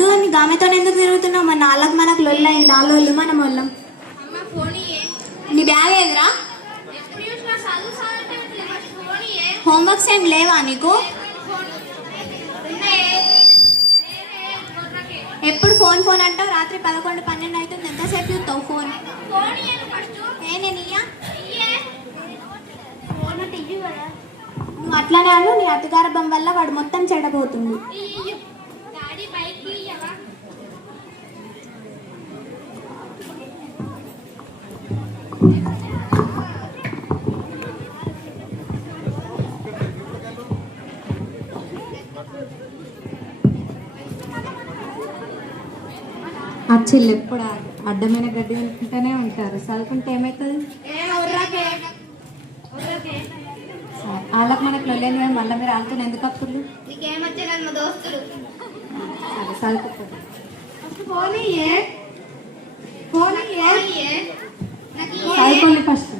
వద్దు అని గామెతో ఎందుకు తిరుగుతున్నావు? మన నాళ్ళకి మనకు లొల్లైంది, ఆ లొల్లు మనం వాళ్ళం. నీ బ్యాగ్ ఏదిరా? హోంవర్క్స్ ఏం లేవా నీకు? ఎప్పుడు ఫోన్ ఫోన్ అంటావు? రాత్రి 11, 12 అవుతుంది, ఎంతసేపు చూస్తావు ఫోన్? నేను ఇయ్యా. నువ్వు అట్లానే అను, నీ అతిగారభం వల్ల వాడు మొత్తం చెడబోతుంది. ఆ చెల్లి ఎప్పుడు అడ్డమైన గడ్డి అనుకుంటూనే ఉంటారు. చదువుకుంటే ఏమవుతుంది? వాళ్ళకి మనకు లొల్లేని కానీ మళ్ళీ మీరు ఆడుతున్న ఎందుకు అప్పుడు సరే చదువుకోండి. చదువుకోండి ఫస్ట్.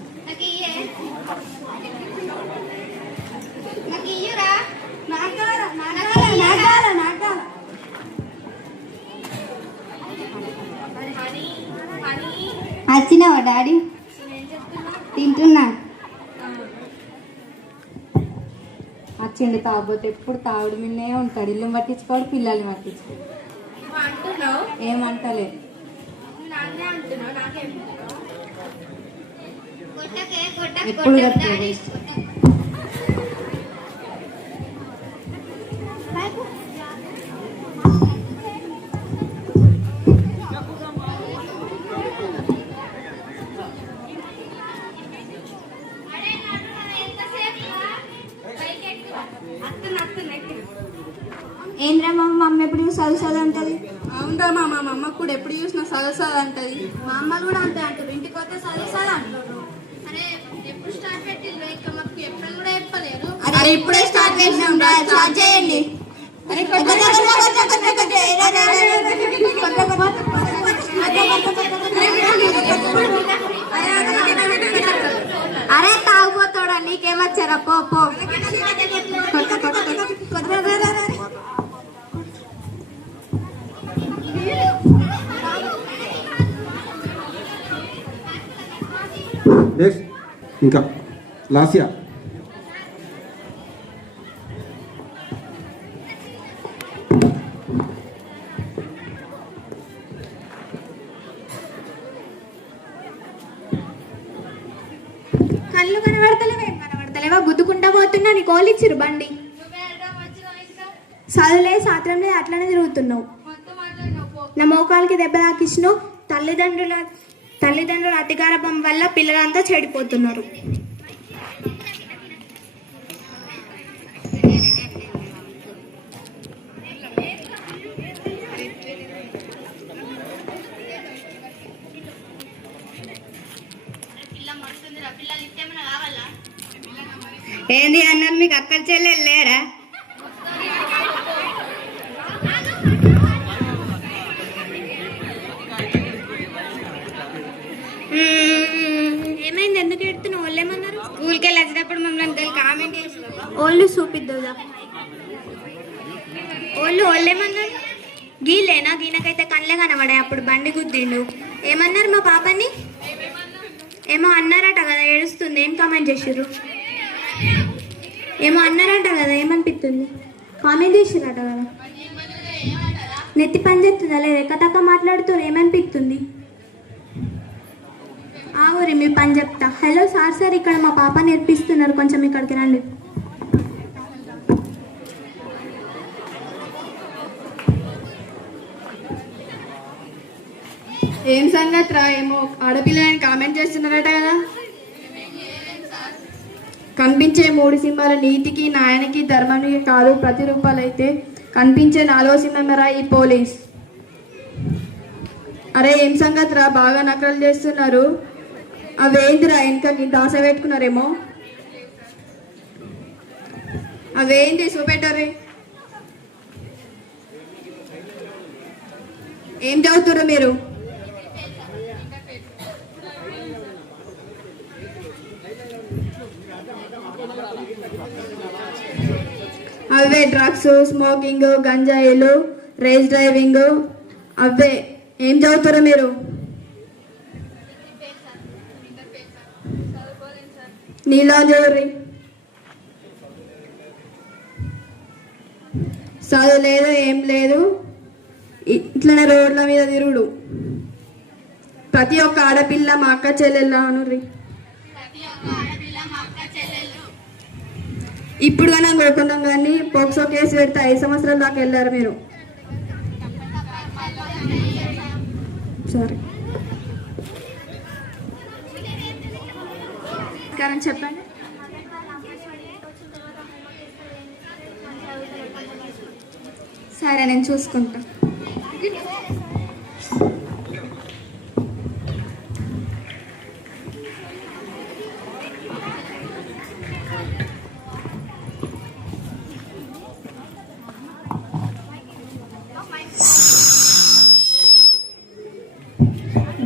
వచ్చినావా డాడీ? తింటున్నా. వచ్చింది తాగబోతే ఎప్పుడు తాగుడు మిన్నే ఉంటాడు. ఇల్లు పట్టించుకోడు, పిల్లల్ని పట్టించుకోడు. ఏమంటలే. ఎప్పుడు కట్టుకోవాలి. ఏంద్రా మా మమ్మీ ఎప్పుడు చదువు చదువు అంటది? అవునరా మా అమ్మ కూడా ఎప్పుడు చూసినా చదువు అంటది. మా అమ్మ కూడా అంతే అంటారు. ఇంటికి వస్తే చదువు చదువు అంటారు. అరే ఇప్పుడే స్టార్ట్ చేసినాం, స్టార్ట్ చేయండి. అరే తాగుపోతాడా, నీకేమచ్చారా? పో పో. ఇంకా లాస్యా. కళ్ళు కనబడతలేవా? గుద్దుకుంటా పోతున్నా. నీ కోళ్ళు ఇచ్చిరు బండి. చదువులే సాత్రం లేదు, అట్లనే తిరుగుతున్నావు. నా మోకాలకి దెబ్బ తాకిచ్చినావు. తల్లిదండ్రుల అతిగారభం వల్ల పిల్లలంతా చెడిపోతున్నారు. ఏంది అన్నారు? మీకు అక్కల చెల్లెలు లేరా? ఏమైంది? ఎందుకు ఎడుతున్నావు? వాళ్ళు ఏమన్నారు? స్కూల్కి వెళ్ళి వచ్చినప్పుడు మమ్మల్ని కామెంట్ చేసిన ఓళ్ళు చూపిద్దా? వాళ్ళు ఏమన్నారు? గీలేనా? గీనకైతే కళ్ళే కనబడే. అప్పుడు బండి గుద్దిండు. ఏమన్నారు మా పాపని? ఏమో అన్నారట కదా, ఏడుస్తుంది. ఏం కామెంట్ చేసిర్రు? ఏమో అన్నారట కదా, ఏమనిపిస్తుంది? కామెంట్ చేసిరట కదా. నెత్తి పని చేస్తుందా లేదా? ఎక్కతక్క మాట్లాడుతారు, ఏమనిపిస్తుంది? ఆ ఊరి మీ పని చెప్తా. హలో సార్, ఇక్కడ మా పాప నేర్పిస్తున్నారు, కొంచెం ఇక్కడికి రండి. ఏం సంగతి రా? ఏమో ఆడపిల్లని కామెంట్ చేస్తున్నారట కదా. కనిపించే 3 సింహాలు నీతికి, న్యాయానికి, ధర్మానికి కాదు ప్రతిరూపాలైతే కనిపించే 4వ సింహమేరా ఈ పోలీస్. అరే ఏం సంగతి రా? బాగా నకలు చేస్తున్నారు. అవేందిరా వెనకకి దాస పెట్టుకున్నారేమో? అవేంటి చూపెట్టారే? ఏం చదువుతున్నారు మీరు? అవే డ్రగ్స్, స్మోకింగ్, గంజాయిలు, రేస్ డ్రైవింగ్ అవే. ఏం చదువుతారు మీరు? నీలో చదువుర్రి. చదువు లేదు ఏం లేదు, ఇట్లనే రోడ్ల మీద తిరుగుడు. ప్రతి ఒక్క ఆడపిల్ల మా అక్క చెల్లెళ్ళ అనుర్రి. ఇప్పుడు కానీ అనుకుంటున్నాం కానీ పోక్సో కేసు పెడితే 5 సంవత్సరాల దాకా వెళ్ళారు మీరు. సరే చెప్పండి. సరే నేను చూసుకుంటా.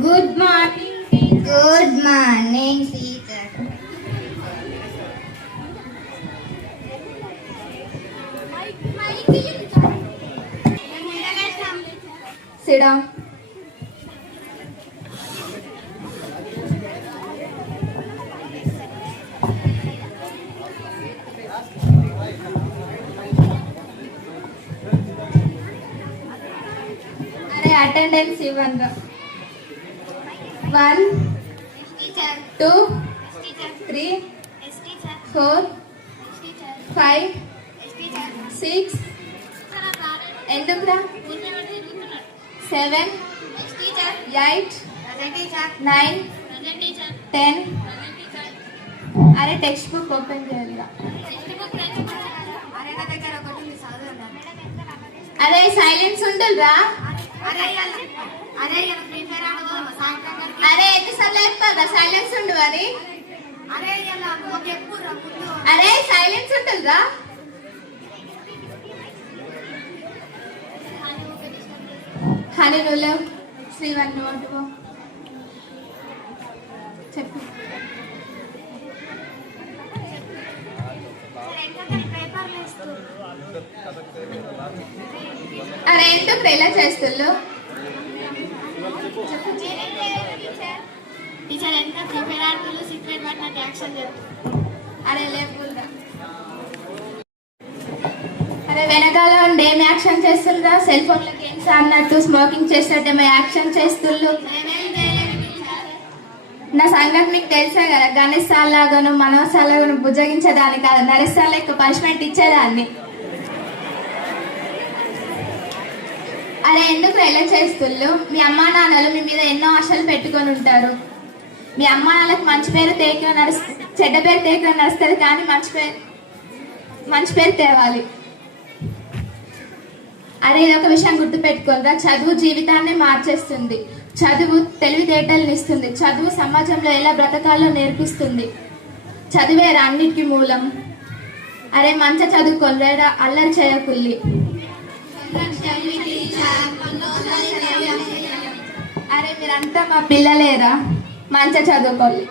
Good morning, teacher. Good morning, teacher. Sit down. అరే అటెండెన్స్ ఇవ్వండి. 1 2 3 4 5 6 ఎందుకురా 7 8 9 10. అరే టెక్స్ట్ బుక్ ఓపెన్ చేయాలిగా. అరే సైలెన్స్ ఉంటుందిరా. అరే ఎన్నిసార్లు చెప్తారా సైలెన్స్ ఉండు అని. అరే సైలెన్స్ ఉంటుందిరా. హనీ నువ్వు శ్రీవన్ నువ్వు చెప్పు. అరే ఎందుకు ఎలా చేస్తుళ్ళు? టీచర్ ఎంత ప్రిపేర్ ఆడుతులు సీక్రెట్ పట్టినట్టు యాక్షన్ చేస్తారు. అరే లేకుండా అరే వెనకాల ఉండి ఏం యాక్షన్ చేస్తుండ్రా? సెల్ ఫోన్ లో గేమ్స్ అన్నట్టు స్మోకింగ్ చేసినట్టు యాక్షన్ చేస్తుళ్ళు. నా సంగతి మీకు తెలుసా కదా, గణేశాలాగాను మనోసాలాగాను బుజ్జగించేదాన్ని కాదు, నరేశాల ఎక్కువ పనిష్మెంట్ ఇచ్చేదాన్ని. అరే ఎందుకు ఎలా చేస్తుళ్ళు? మీ అమ్మా నాన్నలు మీ మీద ఎన్నో ఆశలు పెట్టుకొని ఉంటారు. మీ అమ్మా నాన్నలకు మంచి పేరు చెడ్డ పేరు తేక నడుస్తుంది, కానీ మంచి పేరు తేవాలి. అరే ఇది ఒక విషయం గుర్తు పెట్టుకోరా, చదువు జీవితాన్ని మార్చేస్తుంది. చదువు తెలివితేటలను ఇస్తుంది. చదువు సమాజంలో ఎలా బ్రతకాలో నేర్పిస్తుంది. చదివేరా అన్నిటికీ మూలం. అరే మంచి చదువుకోలేరా, అల్లరి చేయకుల్లి. అరే మీరంతా మా పిల్లలేరా, మంచిగా చదువుకోవాలి.